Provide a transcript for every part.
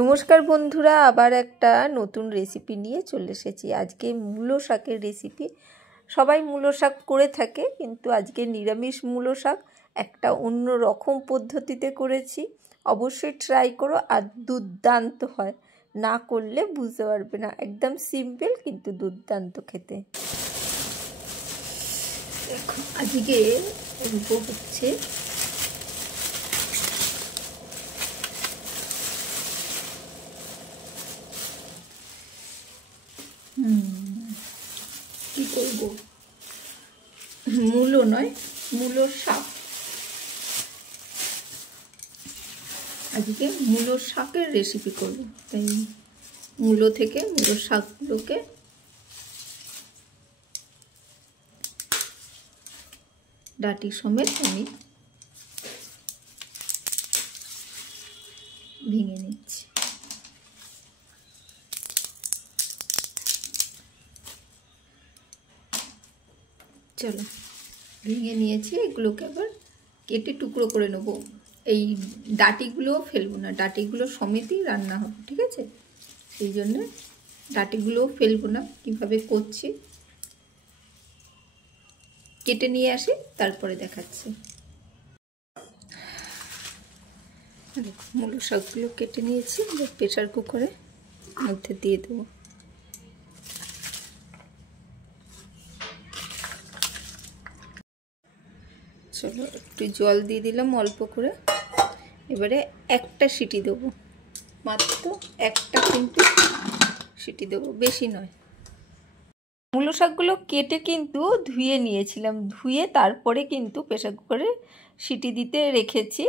নমস্কার বন্ধুরা, আবার একটা নতুন রেসিপি নিয়ে চলে এসেছি। আজকে মূলো শাকের রেসিপি। সবাই মূলো শাক করে থাকে, কিন্তু আজকে নিরামিষ মূলো শাক একটা অন্য রকম পদ্ধতিতে করেছি। অবশ্যই ট্রাই করো, আর দুর্দান্ত হয়, না করলে বুঝতে পারবে না। একদম সিম্পল কিন্তু দুর্দান্ত খেতে। এখন আজকে হচ্ছে কি করব, মূলো নয়, মূলো শাক। আজকে মূলো শাকের রেসিপি করব, তাই মূলো থেকে মূলো শাকগুলোকে ডাঁটি সমেত আমি ভেঙে নিচ্ছি। চলো, ভেঙে নিয়েছি, এগুলোকে আবার কেটে টুকরো করে নেবো। এই ডাঁটিগুলোও ফেলবো না, ডাঁটিগুলো সমেতই রান্না হবে, ঠিক আছে? সেই জন্য ডাঁটিগুলোও ফেলবো না। কীভাবে করছি কেটে নিয়ে আসি, তারপরে দেখাচ্ছি। মূলো শাকগুলো কেটে নিয়েছি, প্রেসার কুকারে মধ্যে দিয়ে দেবো। চলো, একটু জল দিয়ে দিলাম অল্প করে। এবারে একটা সিটি দেবো, মাত্র একটা কিন্তু সিটি দেবো, বেশি নয়। মূলো শাকগুলো কেটে কিন্তু ধুয়ে নিয়েছিলাম, ধুয়ে তারপরে কিন্তু প্রেসার কুকারে সিটি দিতে রেখেছি।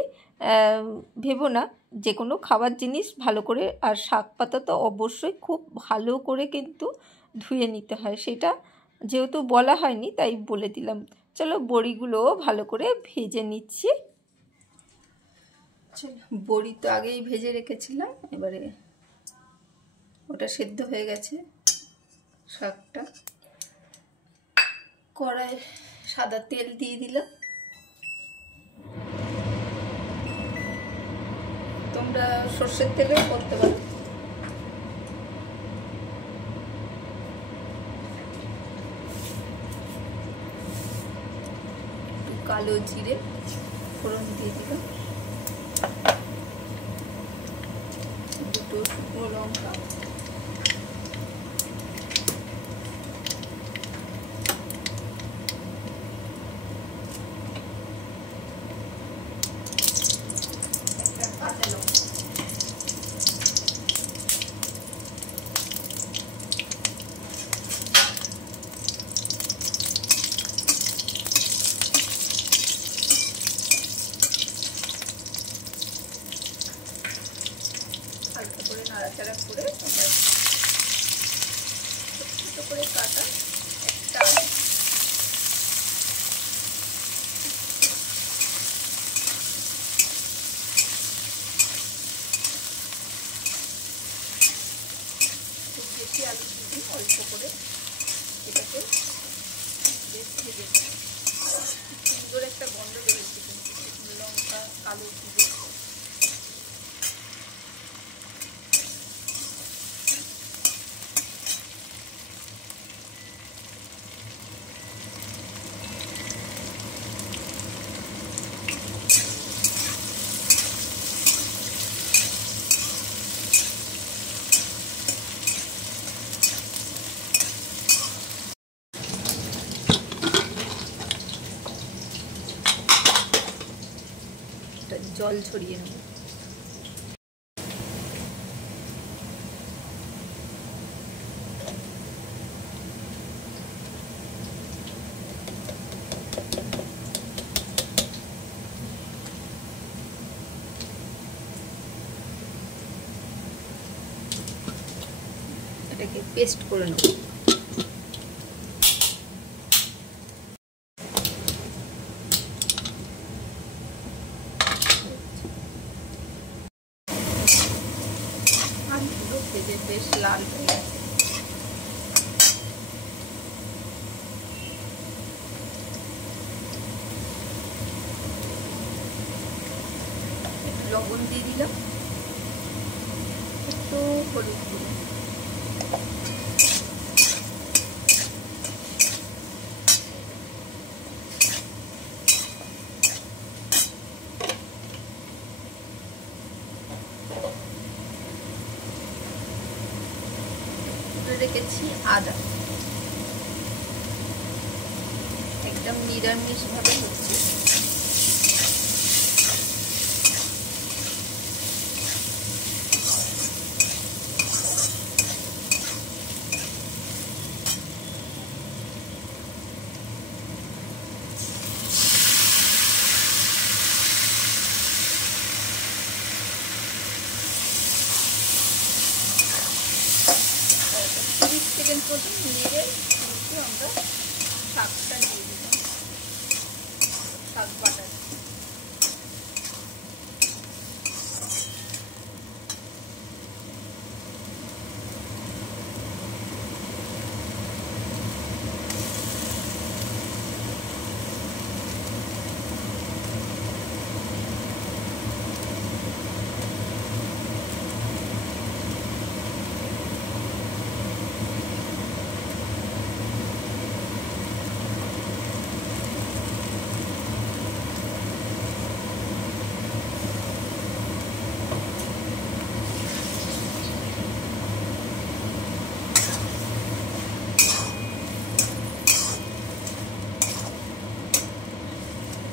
ভেবো না, যে কোনো খাবার জিনিস ভালো করে, আর শাক পাতা তো অবশ্যই খুব ভালো করে কিন্তু ধুয়ে নিতে হয়। সেটা যেহেতু বলা হয়নি তাই বলে দিলাম। চলো, বড়িগুলোও ভালো করে ভেজে নিচ্ছি। চলো, বড়ি তো আগেই ভেজে রেখেছিলাম, এবারে ওটা সেদ্ধ হয়ে গেছে। শাকটা কড়াই সাদা তেল দিয়ে দিলাম। তোমরা সর্ষের তেলেও করতে পারো। একটু কালো জিরে ফোড়ন দিয়ে দিলাম, দুটো শুকনো লঙ্কা, একটা কাঁচা লঙ্কা, হালকা করে নাড়াচাড়া করে আমরা ছোটো করে কাটা একটা বেশি আলু দিই, অল্প করে এটাকে বেশ ভেজে দেবো। সুন্দর একটা গন্ধ বেরোচ্ছে কিন্তু শুকনো লঙ্কা, কালো জিরে। জল ছড়িয়ে নেব। এটাকে পেস্ট করে নেব। আলুগুলো ভেজে বেশ লাল হয়ে গেছে। লবণ দিয়ে দিলাম, হলুদ গুঁড়ো, রেখেছি আদা, একদম নিরামিষ ভাবে হচ্ছে। সেকেন্ড পর্যন্ত নেড়ে কিন্তু আমরা শাকটা দিয়ে দিলাম, শাক বাটা।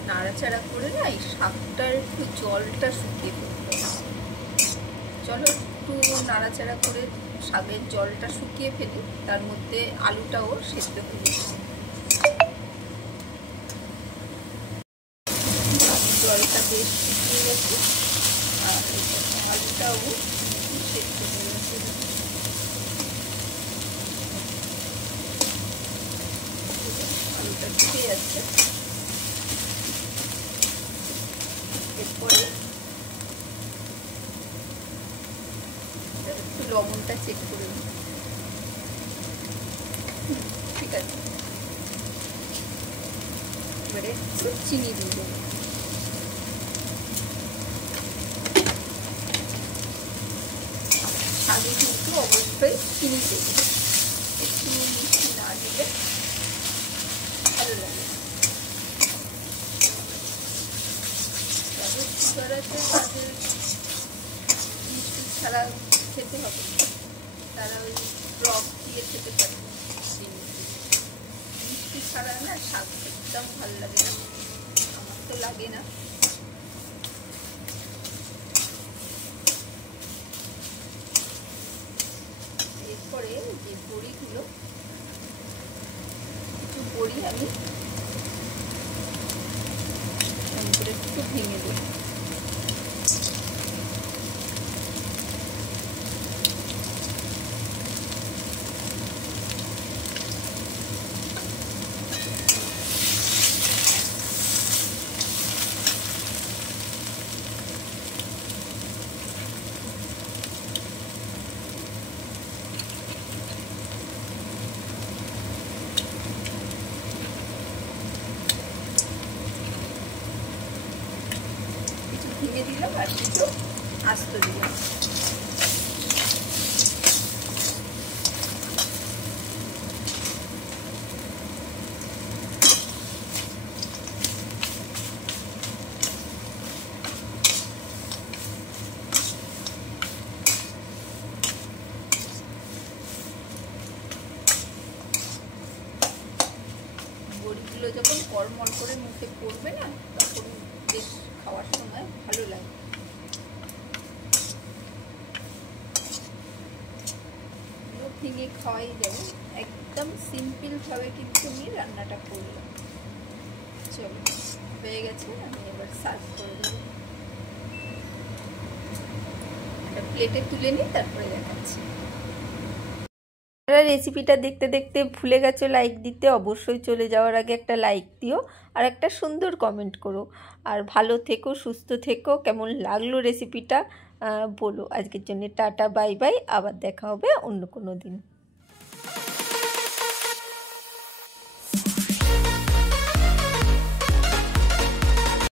নাড়াচাড়া করে না এই শাকটার একটু জলটা শুকিয়ে ফেলতে হবে। চলো একটু নাড়াচাড়া করে শাকের জলটা শুকিয়ে ফেলি, তার মধ্যে আলুটাও সেদ্ধ করে দিই। জলটা বেশ শুকিয়ে গেছে আর আলুটাও সেদ্ধ হয়ে গেছে। আলুটা ঢুকে যাচ্ছে। এরপরে একটু লবণটা চেক করে নিই, ঠিক আছে। এবারে একটু চিনি দিয়ে দেবো। শাকে কিন্তু অবশ্যই চিনি দেবো, একটু মিষ্টি না দিলে ভালো লাগে না। যাদের সুগার আছে তাদের মিষ্টি ছাড়া খেতে হবে, তারা ওই টক দিয়ে খেতে পারে। মিষ্টি ছাড়া না শাক একদম ভালো লাগে না, আমার তো লাগে না। এরপরে যে বড়িগুলো, একটু বড়ি আমি করে একটু ভেঙে দেব। ভেঙে দিলাম আর কিছু আস্ত দিলাম। বড়িগুলো যখন কড়মড় করে মুখে পড়বে না, তখন বেশ খাওয়ার সময় ভালো লাগে। ভেঙে খাওয়াই যাবে, একদম সিম্পল ভাবে কিন্তু আমি রান্নাটা করলাম। চলো হয়ে গেছে, আমি এবার সার্ভ করে দেবো। প্লেটে তুলে নিই, তারপরে দেখাচ্ছি। রেসিপিটা দেখতে দেখতে ভুলে গেছো লাইক দিতে, অবশ্যই চলে যাওয়ার আগে একটা লাইক দিও আর একটা সুন্দর কমেন্ট করো। আর ভালো থেকো, সুস্থ থেকো। কেমন লাগলো রেসিপিটা বলো। আজকের জন্য টাটা, বাই বাই, আবার দেখা হবে অন্য কোনো দিন।